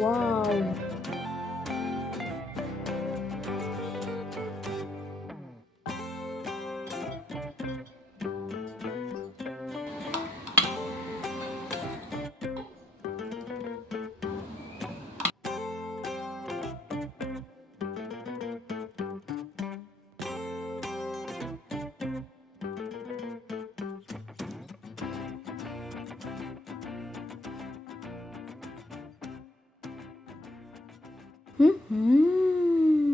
Wow! 嗯嗯。